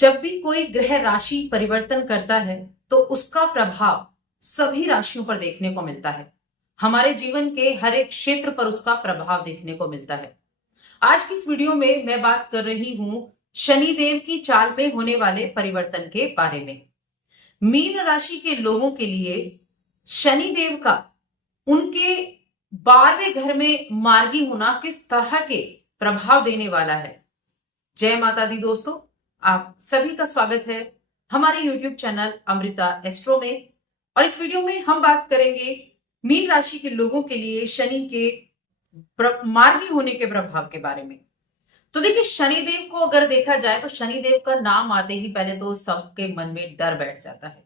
जब भी कोई ग्रह राशि परिवर्तन करता है तो उसका प्रभाव सभी राशियों पर देखने को मिलता है। हमारे जीवन के हर एक क्षेत्र पर उसका प्रभाव देखने को मिलता है। आज की इस वीडियो में मैं बात कर रही हूं शनिदेव की चाल में होने वाले परिवर्तन के बारे में। मीन राशि के लोगों के लिए शनिदेव का उनके 12वें घर में मार्गी होना किस तरह के प्रभाव देने वाला है। जय माता दी दोस्तों, आप सभी का स्वागत है हमारे YouTube चैनल अमृता एस्ट्रो में। और इस वीडियो में हम बात करेंगे मीन राशि के लोगों के लिए शनि के मार्गी होने के प्रभाव के बारे में। तो देखिए, शनिदेव को अगर देखा जाए तो शनिदेव का नाम आते ही पहले तो सबके मन में डर बैठ जाता है,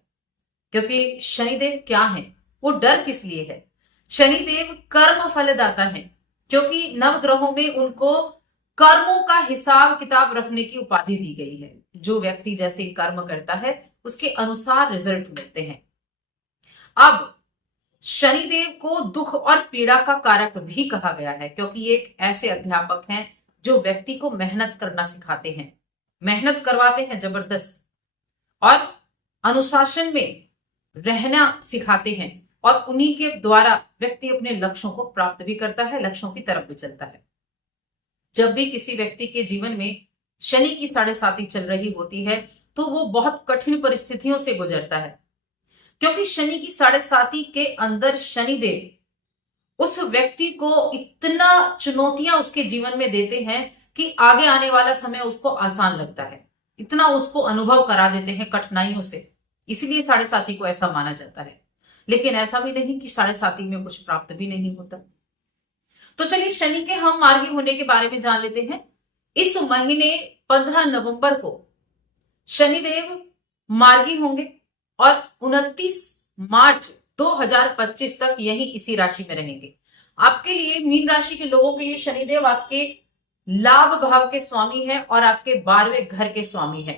क्योंकि शनिदेव क्या है, वो डर किस लिए है। शनिदेव कर्म फलदाता है, क्योंकि नवग्रहों में उनको कर्मों का हिसाब किताब रखने की उपाधि दी गई है। जो व्यक्ति जैसे कर्म करता है उसके अनुसार रिजल्ट मिलते हैं। अब शनिदेव को दुख और पीड़ा का कारक भी कहा गया है, क्योंकि ये एक ऐसे अध्यापक हैं जो व्यक्ति को मेहनत करना सिखाते हैं, मेहनत करवाते हैं जबरदस्त, और अनुशासन में रहना सिखाते हैं, और उन्हीं के द्वारा व्यक्ति अपने लक्ष्यों को प्राप्त भी करता है, लक्ष्यों की तरफ भी चलता है। जब भी किसी व्यक्ति के जीवन में शनि की 7.5 चल रही होती है तो वो बहुत कठिन परिस्थितियों से गुजरता है, क्योंकि शनि की 7.5 के अंदर शनिदेव उस व्यक्ति को इतना चुनौतियां उसके जीवन में देते हैं कि आगे आने वाला समय उसको आसान लगता है, इतना उसको अनुभव करा देते हैं कठिनाइयों से। इसीलिए 7.5 को ऐसा माना जाता है। लेकिन ऐसा भी नहीं कि 7.5 में कुछ प्राप्त भी नहीं होता। तो चलिए शनि के हम मार्गी होने के बारे में जान लेते हैं। इस महीने 15 नवंबर को शनिदेव मार्गी होंगे और 29 मार्च 2025 तक यही इसी राशि में रहेंगे। आपके लिए, मीन राशि के लोगों के लिए शनिदेव आपके लाभ भाव के स्वामी है और आपके 12वें घर के स्वामी है।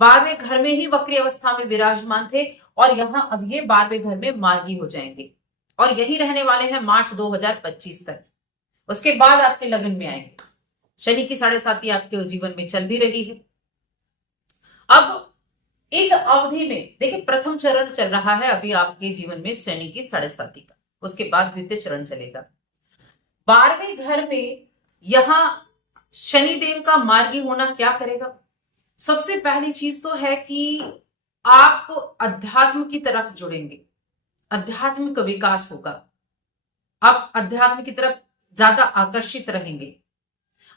12वें घर में ही वक्री अवस्था में विराजमान थे और यहां अब ये 12वें घर में मार्गी हो जाएंगे और यही रहने वाले हैं मार्च 2025 तक। उसके बाद आपके लगन में आएंगे। शनि की 7.5 आपके जीवन में चल भी रही है। अब इस अवधि में देखिए, प्रथम चरण चल रहा है अभी आपके जीवन में शनि की 7.5 का, उसके बाद द्वितीय चरण चलेगा। 12वें घर में यहां शनिदेव का मार्गी होना क्या करेगा। सबसे पहली चीज तो है कि आप अध्यात्म की तरफ जुड़ेंगे, आध्यात्मिक विकास होगा, आप अध्यात्म की तरफ ज्यादा आकर्षित रहेंगे,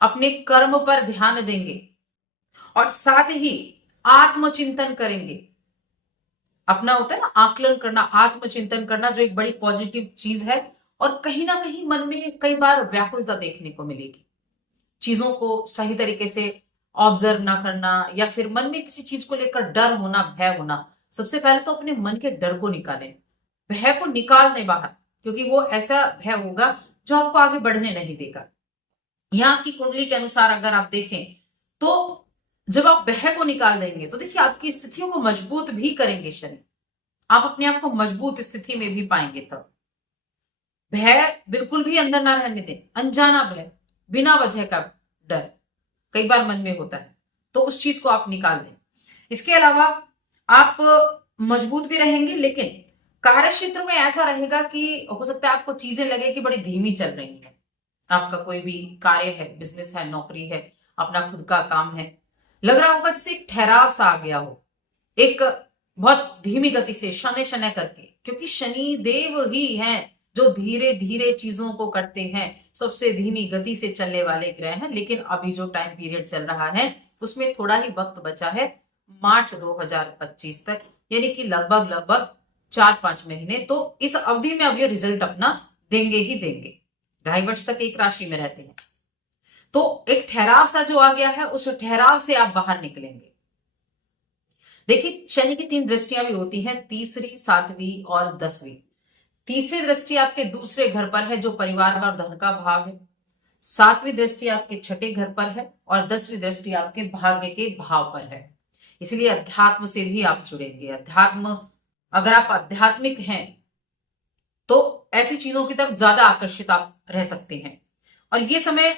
अपने कर्म पर ध्यान देंगे और साथ ही आत्मचिंतन करेंगे। अपना होता है ना आकलन करना, आत्मचिंतन करना, जो एक बड़ी पॉजिटिव चीज है। और कहीं ना कहीं मन में कई बार व्याकुलता देखने को मिलेगी, चीजों को सही तरीके से ऑब्जर्व ना करना, या फिर मन में किसी चीज को लेकर डर होना, भय होना। सबसे पहले तो अपने मन के डर को निकालें, भय को निकाल दें बाहर, क्योंकि वो ऐसा भय होगा जो आपको आगे बढ़ने नहीं देगा। यहाँ की कुंडली के अनुसार अगर आप देखें तो जब आप भय को निकाल देंगे तो देखिए आपकी स्थितियों को मजबूत भी करेंगे शनि। आप अपने आप को मजबूत स्थिति में भी पाएंगे। तब भय बिल्कुल भी अंदर ना रहने दें। अनजाना भय, बिना वजह का डर कई बार मन में होता है, तो उस चीज को आप निकाल दें। इसके अलावा आप मजबूत भी रहेंगे, लेकिन कार्य क्षेत्र में ऐसा रहेगा कि हो सकता है आपको चीजें लगे कि बड़ी धीमी चल रही है। आपका कोई भी कार्य है, बिजनेस है, नौकरी है, अपना खुद का काम है, लग रहा होगा जैसे एक ठहराव सा आ गया हो, एक बहुत धीमी गति से शनै शनै करके, क्योंकि शनि देव ही हैं जो धीरे धीरे चीजों को करते हैं, सबसे धीमी गति से चलने वाले ग्रह हैं। लेकिन अभी जो टाइम पीरियड चल रहा है उसमें थोड़ा ही वक्त बचा है, मार्च 2025 तक, यानी कि लगभग 4-5 महीने। तो इस अवधि में अब ये रिजल्ट अपना देंगे ही देंगे। 2.5 वर्ष तक एक राशि में रहते हैं, तो एक ठहराव सा जो आ गया है, उस ठहराव से आप बाहर निकलेंगे। देखिए, शनि की 3 दृष्टियां भी होती हैं, तीसरी, 7वीं और 10वीं। तीसरी दृष्टि आपके दूसरे घर पर है, जो परिवार का और धन का भाव है। 7वीं दृष्टि आपके छठे घर पर है और 10वीं दृष्टि आपके भाग्य के भाव पर है। इसलिए अध्यात्म से भी आप जुड़ेंगे। अध्यात्म, अगर आप आध्यात्मिक हैं तो ऐसी चीजों की तरफ ज्यादा आकर्षित आप रह सकते हैं। और ये समय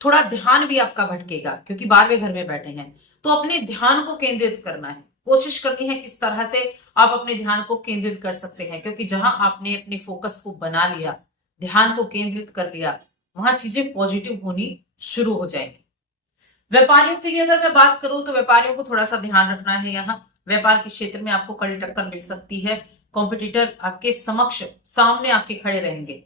थोड़ा ध्यान भी आपका भटकेगा क्योंकि 12वें घर में बैठे हैं। तो अपने ध्यान को केंद्रित करना है, कोशिश करनी है किस तरह से आप अपने ध्यान को केंद्रित कर सकते हैं, क्योंकि जहां आपने अपने फोकस को बना लिया, ध्यान को केंद्रित कर लिया, वहां चीजें पॉजिटिव होनी शुरू हो जाएंगी। व्यापारियों के लिए अगर मैं बात करूं तो व्यापारियों को थोड़ा सा ध्यान रखना है। यहाँ व्यापार के क्षेत्र में आपको कड़ी टक्कर मिल सकती है। कॉम्पिटिटर आपके समक्ष सामने आके खड़े रहेंगे,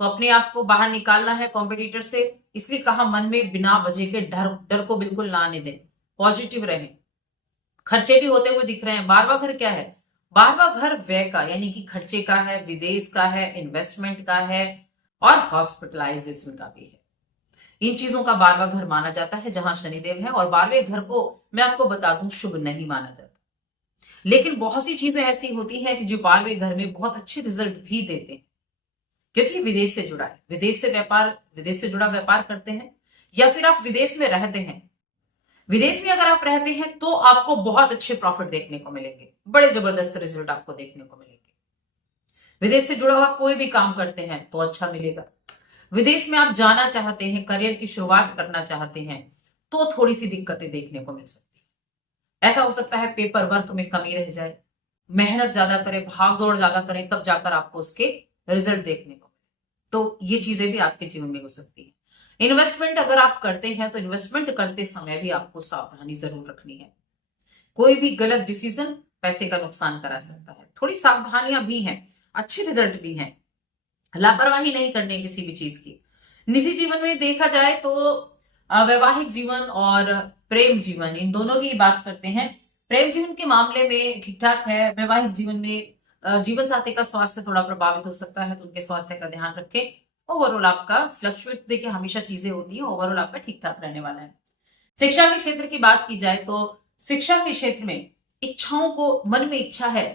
तो अपने आप को बाहर निकालना है कॉम्पिटिटर से। इसलिए कहा मन में बिना वजह के डर डर को बिल्कुल ना आने दें, पॉजिटिव रहें। खर्चे भी होते हुए दिख रहे हैं। 12वां घर क्या है? 12वां घर व्यय का यानी कि खर्चे का है, विदेश का है, इन्वेस्टमेंट का है और हॉस्पिटलाइजेशन का भी है। इन चीजों का 12वां घर माना जाता है जहां शनिदेव है। और 12वें घर को मैं आपको बता दूं शुभ नहीं माना जाता, लेकिन बहुत सी चीजें ऐसी होती हैं कि जो 12वें घर में बहुत अच्छे रिजल्ट भी देते हैं, क्योंकि विदेश से जुड़ा है। विदेश से जुड़ा व्यापार करते हैं या फिर आप विदेश में रहते हैं। विदेश में अगर आप रहते हैं तो आपको बहुत अच्छे प्रॉफिट देखने को मिलेंगे, बड़े जबरदस्त रिजल्ट आपको देखने को मिलेंगे। विदेश से जुड़ा हुआ कोई भी काम करते हैं तो अच्छा मिलेगा। विदेश में आप जाना चाहते हैं, करियर की शुरुआत करना चाहते हैं, तो थोड़ी सी दिक्कतें देखने को मिल सकती है। ऐसा हो सकता है पेपर वर्क में कमी रह जाए, मेहनत ज्यादा करें, भाग दौड़ ज्यादा करें, तब जाकर आपको उसके रिजल्ट देखने को मिले। तो ये चीजें भी आपके जीवन में हो सकती है। इन्वेस्टमेंट अगर आप करते हैं तो इन्वेस्टमेंट करते समय भी आपको सावधानी जरूर रखनी है। कोई भी गलत डिसीजन पैसे का नुकसान करा सकता है। थोड़ी सावधानियां भी हैं, अच्छे रिजल्ट भी हैं। लापरवाही नहीं करनी है किसी भी चीज की। निजी जीवन में देखा जाए तो वैवाहिक जीवन और प्रेम जीवन, इन दोनों की बात करते हैं। प्रेम जीवन के मामले में ठीक ठाक है। वैवाहिक जीवन में जीवन साथी का स्वास्थ्य थोड़ा प्रभावित हो सकता है, तो उनके स्वास्थ्य का ध्यान रखें। ओवरऑल आपका फ्लक्चुएट, देखिए हमेशा चीजें होती है, ओवरऑल आपका ठीक ठाक रहने वाला है। शिक्षा के क्षेत्र की बात की जाए तो शिक्षा के क्षेत्र में इच्छाओं को, मन में इच्छा है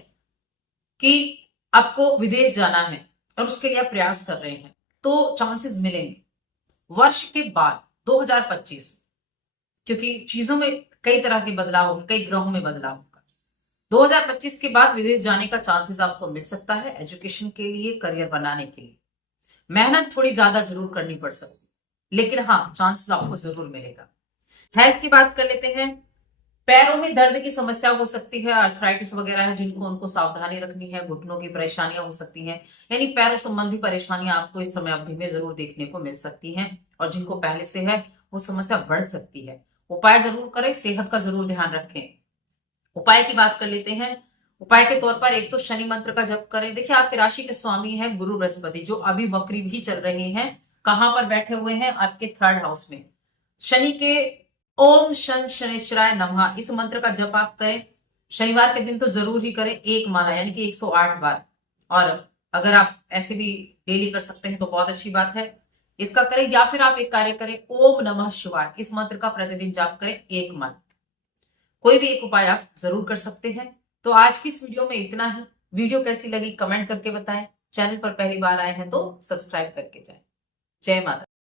कि आपको विदेश जाना है और उसके लिए आप प्रयास कर रहे हैं, तो चांसेस मिलेंगे वर्ष के बाद 2025 में, क्योंकि चीजों में कई तरह के बदलाव होंगे, कई ग्रहों में बदलाव होगा। 2025 के बाद विदेश जाने का चांसेस आपको मिल सकता है, एजुकेशन के लिए, करियर बनाने के लिए। मेहनत थोड़ी ज्यादा जरूर करनी पड़ सकती है, लेकिन हाँ चांसेस आपको जरूर मिलेगा। हेल्थ की बात कर लेते हैं। पैरों में दर्द की समस्या हो सकती है, आर्थराइटिस वगैरह है जिनको, उनको सावधानी रखनी है। घुटनों की परेशानियां हो सकती हैं, यानी पैरों संबंधी परेशानियां आपको इस समय अवधि में जरूर देखने को मिल सकती हैं। और जिनको पहले से है वो समस्या बढ़ सकती है। उपाय जरूर करें, सेहत का जरूर ध्यान रखें। उपाय की बात कर लेते हैं। उपाय के तौर पर एक तो शनि मंत्र का जप करें। देखिए आपके राशि के स्वामी है गुरु बृहस्पति, जो अभी वक्री भी चल रहे हैं। कहां पर बैठे हुए हैं? आपके 3rd हाउस में। शनि के ओम शन शनिश्चराय नमः इस मंत्र का जप आप करें। शनिवार के दिन तो जरूर ही करें, 1 माला यानी कि 108 बार। और अगर आप ऐसे भी डेली कर सकते हैं तो बहुत अच्छी बात है, इसका करें। या फिर आप एक कार्य करें, ओम नमः शिवाय इस मंत्र का प्रतिदिन जाप करें 1 मंत्र। कोई भी एक उपाय आप जरूर कर सकते हैं। तो आज की इस वीडियो में इतना है। वीडियो कैसी लगी कमेंट करके बताएं। चैनल पर पहली बार आए हैं तो सब्सक्राइब करके जाएं। जय माता।